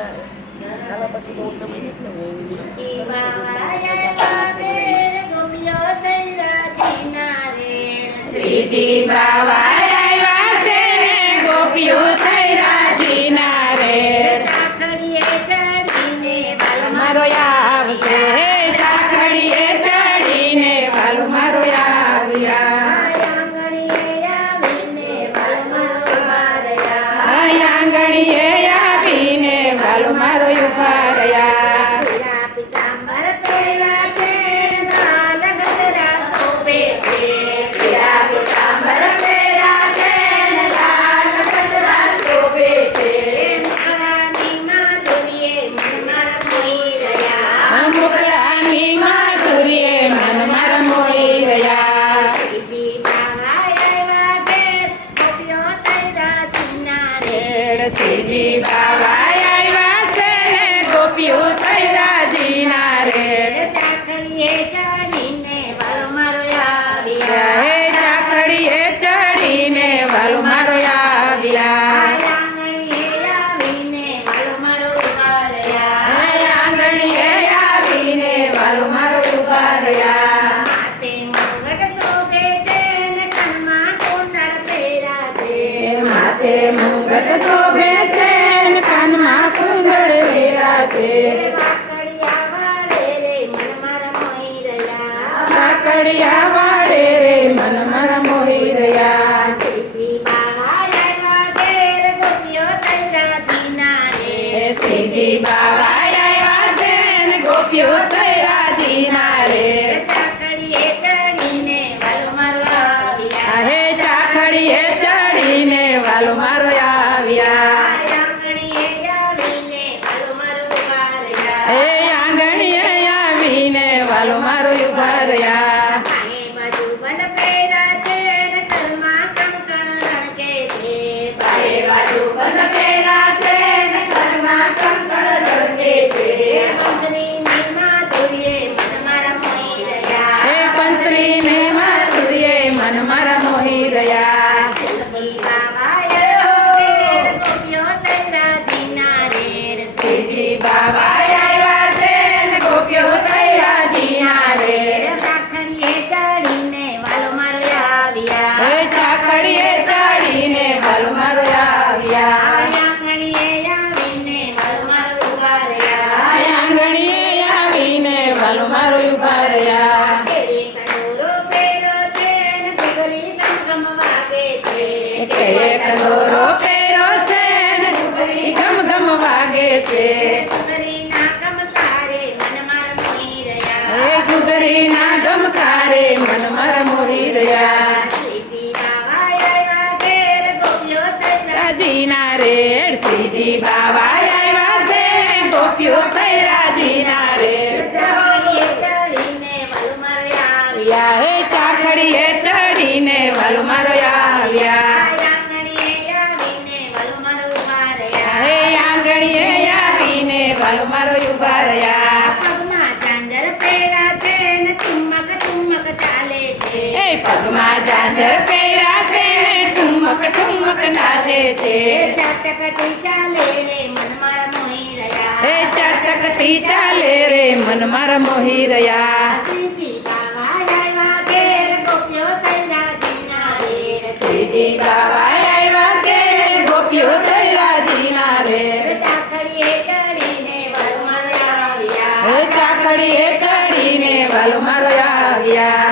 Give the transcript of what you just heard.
આવા પછી બહુ સમય નથી ને શ્રીજી બાવા આવ્યા ઘેર ગોપીઓ થઈ રાજીના રેણ. શ્રીજી બાવા આવ્યા છે ને ગોપીઓ થઈ રાજીના રેણ. ચાખડીએ ચડીને વાલો મારો આવશે સાખડીએ ચડીને વાલો મારો આવ્યા. આંગણીએ આવીને વાલો મારો ઉભા રહ્યા. આંગણીએ આવીને વાલો મારો ઉભા રહ્યા. પીળા પીતાંબર પહેર્યા છે લાલ ગજરા શોભે છે. પીળા પીતાંબર પહેર્યા છે ને લાલ ગજરા શોભે છે. મુખડાની માધુર્યે મન મારા મોહી રહ્યા. મુખડાની માધુર્યે મન મારા મોહી રહ્યા. શ્રીજી બાવા આવ્યા ઘેર ગોપીઓ થઈ રાજીના રેણ. શ્રીજી બાવા આવ્યા છે ને ગોપીઓ થઈ રાજીના રેણ. ચાખડીએ ચડીને વાલો મારો આવ્યા. હે ચાકડીએ ચડીને વાલો મારો આવ્યા. આંગણીએ આવીને વાલો મારો ઉભા રહ્યા. આંગણીએ આવીને વાલો મારો ઉભા રહ્યા. માથે મુગટ શોભે છે ને કાનમાં કુંડળ પહેર્યા છે. માથે મુગટ શોભે છે ને કાનમાં કુંડળ પહેર્યા છે. વાકડિયા વાળે રે મન મારા મોહી રહ્યા. કાકડિયા વાળે રે મન મારા મોહી રહ્યા. શ્રીજી બાવા આવ્યા ઘેર ગોપીઓ થઈ રાજીના રેણ. શ્રીજી બાવા આવ્યા છે ને ગોપીઓ થઈ રાજીના રેણ. ચાકડીએ ચડીને વાલો મારો આવ્યા. હે ચાખડીએ ચડીને વાલો મારો આવ્યા. આંગણીએ આવીને વાલો મારો ઉભા રહ્યા. હે આંગણીએ આવીને વાલો મારો ઉભા રહ્યા. આએ બાજુ બન પહેર્યા છે ને ઘરમાં કંકણ રણકે છે. બાએ બાજુ બંધ પહેર્યા છે ને ઘરમાં કંકણ રડકે છે. બંસરીની માધુર્યે મન મારા મોહી રહ્યા. હે બંસરીને માધુર્યે મન મારા મોહી રહ્યા. શ્રીજી બાવા આવ્યા ઘેર ગોપીઓ થઈ રાજીના રેણ. શ્રીજી બાવા આવ્યા છે ને ગોપીઓ થઈ રાજીના રેણ. ચાખડીએ ચડીને વાલો મારો આવ્યા. હે ચાખડીએ ચડીને વાલો મારો આવ્યા. આંગણીએ આવીને વાલો મારો ઉભા રહ્યા. આંગણીએ આવીને વાલો મારો ઉભા રહ્યા. કેરે કંદોરો પહેર્યો છે ને ઘૂઘરી ગમગમ વાગે છે. કેરે કંદોરો પહેર્યો છે ને ઘૂઘરી ગમ ગમ વાગે છે. ઘૂઘરીના ગમકારે મન મારા મોહી રહ્યા. હે ઘૂઘરીના ગમકારે મન મારા મોહી રહ્યા. શ્રીજી બાવા આવ્યા ઘેર ગોપીઓ થઈ રાજીના રેણ. શ્રીજી બાવા આવ્યા છે ગોપીઓ થઈ રાજીના રેણ. ચાખડીએ ચડીને વાલો મારો આવ્યા. હે ચાખડીએ ચડીને વાલો મારો આવ્યા. આંગણીએ આવીને વાલો મારો ઉભા રહ્યા. હે આંગણીએ આવીને વાલો મારો ઉભા રહ્યા. પગમાં ઝાંઝર પહેર્યા છે ને ઠુમક ઠુમક ચાલે છે. એ પગમાં ઝાંઝર પહેર્યા છે ને ઠુમક ઠુમક નાચે છે. ચાટકતી ચાલે રે મન મારા મોહી રહ્યા. હે ચાટકતી ચાલે રે મન મારા મોહી રહ્યા. શ્રીજી બાવા આવ્યા ઘેર ગોપીઓ થઈ રાજીના રેણ. શ્રીજી બાવા આવ્યા છે ગોપીઓ થઈ રાજીના રેણ. ચાખડીએ ચડીને વાલો મારો આવ્યા. હે ચાકડીએ ચડીને વાલો મારો આવ્યા.